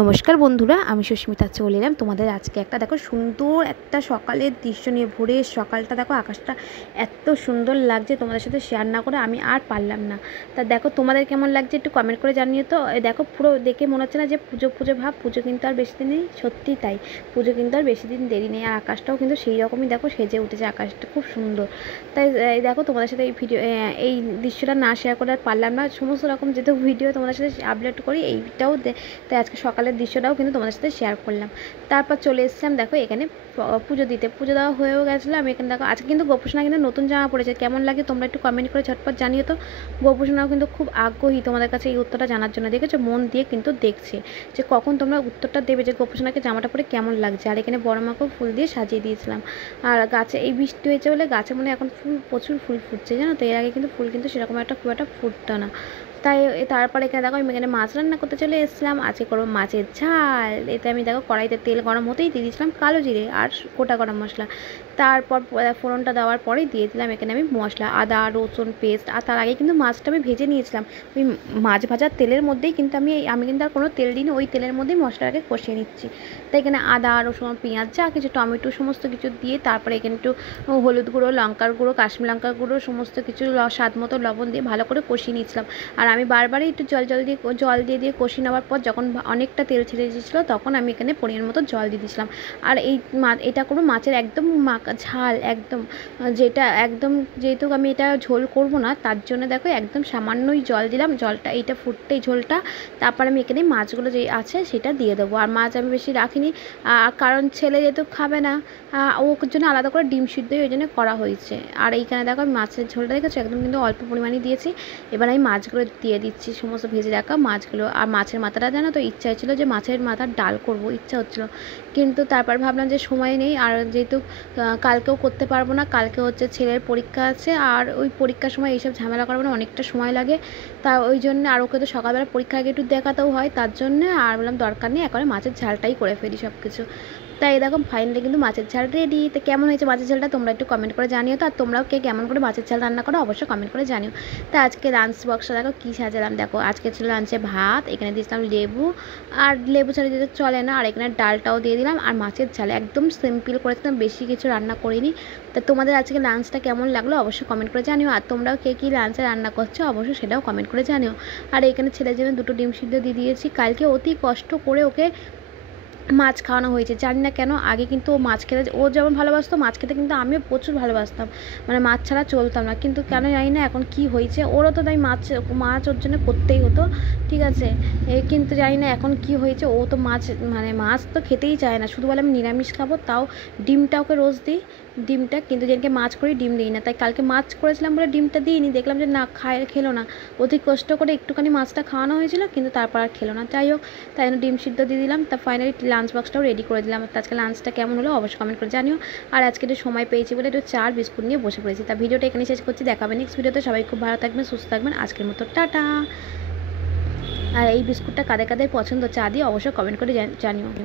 নমস্কার বন্ধুরা, আমি সুস্মিতা চলে এলাম তোমাদের আজকে একটা দেখো সুন্দর একটা সকালের দৃশ্য নিয়ে। ভোরের সকালটা দেখো, আকাশটা এত সুন্দর লাগছে, তোমাদের সাথে শেয়ার না করে আমি আর পারলাম না। তা দেখো তোমাদের কেমন লাগছে একটু কমেন্ট করে জানিয়ে। তো দেখো পুরো দেখে মনে হচ্ছে না যে পুজো পুজো ভাব, পুজো কিন্তু আর বেশি দিন নেই, সত্যিই তাই, পুজো কিন্তু আর বেশি দিন দেরি নেই। আর আকাশটাও কিন্তু সেই রকমই দেখো সেজে উঠেছে, আকাশটা খুব সুন্দর। তাই দেখো তোমাদের সাথে এই দৃশ্যটা না শেয়ার করে আর পারলাম না। সমস্ত রকম যেহেতু ভিডিও তোমাদের সাথে আপলোড করি, এইটাও তাই আজকে সকালের দৃশ্যটাও কিন্তু তোমাদের সাথে শেয়ার করলাম। তারপর চলে এসেছিলাম দেখো এখানে পুজো দিতে। পুজো দেওয়া হয়েও গেছিলো। আমি এখানে দেখো আজকে কিন্তু গোপুসোনা কিন্তু নতুন জামা পড়েছে, কেমন লাগে তোমরা একটু কমেন্ট করে ঝটপট জানিয়ে। তো গোপুসোনাও কিন্তু খুব আগ্রহী তোমাদের কাছে এই উত্তরটা জানার জন্য, দেখেছো মন দিয়ে কিন্তু দেখছে যে কখন তোমরা উত্তরটা দেবে যে গোপুসোনাকে জামাটা পরে কেমন লাগছে। আর এখানে বড় মাকেও ফুল দিয়ে সাজিয়ে দিয়েছিলাম। আর গাছে এই বৃষ্টি হয়েছে বলে গাছে মনে এখন ফুল প্রচুর ফুল ফুটছে, জানো তো। এর আগে কিন্তু ফুল কিন্তু সেরকম একটা খুব একটা ফুটতো না। তাই তারপরে এখানে দেখো আমি এখানে মাছ রান্না করতে চলে এসেছিলাম। আজকে করবো মাছের ঝাল। এতে আমি দেখো কড়াইতে তেল গরম হতেই দিয়ে দিয়েছিলাম কালো জিরে আর গোটা গরম মশলা। তারপর ফোড়নটা দেওয়ার পরেই দিয়ে দিলাম এখানে আমি মশলা, আদা রসুন পেস্ট। আর তার আগে কিন্তু মাছটা আমি ভেজে নিয়েছিলাম। ওই মাছ ভাজার তেলের মধ্যেই কিন্তু আমি কিন্তু আর কোনো তেল দিইনি, ওই তেলের মধ্যেই মশলাটাকে কষিয়ে নিচ্ছি। তাই এখানে আদা রসুন পেঁয়াজ যা কিছু টমেটো সমস্ত কিছু দিয়ে তারপরে এখানে একটু হলুদ গুঁড়ো, লঙ্কার গুঁড়ো, কাশ্মীর লঙ্কার গুঁড়ো সমস্ত কিছু স্বাদ মতো লবণ দিয়ে ভালো করে কষিয়ে নিচ্ছিলাম। আর আমি বারবারই একটু জল দিয়ে কষিয়ে নেওয়ার পর যখন অনেকটা তেল ছেড়ে দিয়েছিলো তখন আমি এখানে পরিমাণ মতো জল দিয়ে দিয়েছিলাম। আর এটা কোনো মাছের একদম ঝাল একদম, যেটা একদম যেহেতু আমি এটা ঝোল করব না তার জন্য দেখো একদম সামান্যই জল দিলাম। জলটা এইটা ফুটতেই ঝোলটা, তারপর আমি এখানে মাছগুলো যে আছে সেটা দিয়ে দেবো। আর মাছ আমি বেশি রাখিনি, কারণ ছেলে যেহেতু খাবে না, ওর জন্য আলাদা করে ডিম সিদ্ধই ওই জন্য করা হয়েছে। আর এইখানে দেখো আমি মাছের ঝোলটা দেখেছো একদম কিন্তু অল্প পরিমাণে দিয়েছি। এবার আমি মাছগুলো দিয়ে দিচ্ছি, সমস্ত ভেজে রাখা মাছগুলো। আর মাছের মাথাটা জানো তো, ইচ্ছা হচ্ছিলো যে মাছের মাথার ডাল করব, ইচ্ছা হচ্ছিলো, কিন্তু তারপর ভাবলাম যে সময় নেই। আর যেহেতু কালকেও করতে পারবো না, কালকে হচ্ছে ছেলের পরীক্ষা আছে, আর ওই পরীক্ষার সময় এইসব ঝামেলা করবো না, অনেকটা সময় লাগে। তা ওই জন্য আর ওকে তো সকালবেলা পরীক্ষা আগে একটু দেখাতেও হয়, তার জন্য আর বললাম দরকার নেই, এখন মাছের ঝালটাই করে ফেলি সব কিছু। তাই এরকম ফাইনালি কিন্তু মাছের ঝাল রেডি। তো কেমন হয়েছে মাছের ঝালটা তোমরা একটু কমেন্ট করে জানিও। তো আর তোমরাও কে কেমন করে মাছের ঝাল রান্না করো অবশ্যই কমেন্ট করে জানিও। তো আজকে লাঞ্চ বক্সটা দেখো কী সাজালাম। দেখো আজকে ছিল লাঞ্চে ভাত, এখানে দিয়েছিলাম লেবু, আর লেবু ছাড়া যেতে চলে না। আর এখানে ডালটাও দিয়ে দিলাম, আর মাছের ঝাল একদম সিম্পল করেছিলাম, বেশি কিছু রান্না করিনি। তো তোমাদের আজকে লাঞ্চটা কেমন লাগলো অবশ্যই কমেন্ট করে জানিও। আর তোমরাও কে কী লাঞ্চে রান্না করছো অবশ্যই সেটাও কমেন্ট করে জানিও। আর এখানে ছেলের জন্য 2টো ডিম সিদ্ধ দিয়ে দিয়েছি। কালকে অতি কষ্ট করে ওকে মাছ খাওয়ানো হয়েছে, জানি না কেন। আগে কিন্তু ও মাছ খেতে, ও যেমন ভালোবাসতো মাছ খেতে, কিন্তু আমিও প্রচুর ভালোবাসতাম, মানে মাছ ছাড়া চলতাম না। কিন্তু কেন জানি না এখন কি হয়েছে, ওরও তো তাই মাছ ওর জন্য করতেই হতো, ঠিক আছে। কিন্তু জানি না এখন কি হয়েছে, ও তো মাছ তো খেতেই চায় না, শুধু বলে আমি নিরামিষ খাবো। তাও ডিমটা ওকে রোজ দিই, ডিমটা, কিন্তু যেদিনকে মাছ করি ডিম দিই না। তাই কালকে মাছ করেছিলাম বলে ডিমটা দিইনি, দেখলাম যে না খেলো না। অতি কষ্ট করে একটুখানি মাছটা খাওয়ানো হয়েছিল, কিন্তু তারপর আর খেলো না। যাই হোক, তাই জন্য ডিম সিদ্ধ দিয়ে দিলাম। তা ফাইনালি লাঞ্চ বক্সটাও রেডি করে দিলাম। তো আজকে লাঞ্চটা কেমন হলো অবশ্যই কমেন্ট করে জানিও। আর আজকে একটু সময় পেয়েছি বলে একটু চা বিস্কুট নিয়ে বসে পড়েছি। তা ভিডিওটা এখানে শেষ করছি, দেখাবে নেক্সট ভিডিওতে। সবাই খুব ভালো থাকবেন, সুস্থ থাকবেন, আজকের মতো টাটা। আর এই বিস্কুটটা কাদের কাদের পছন্দ চা দিয়ে অবশ্যই কমেন্ট করে জানিও।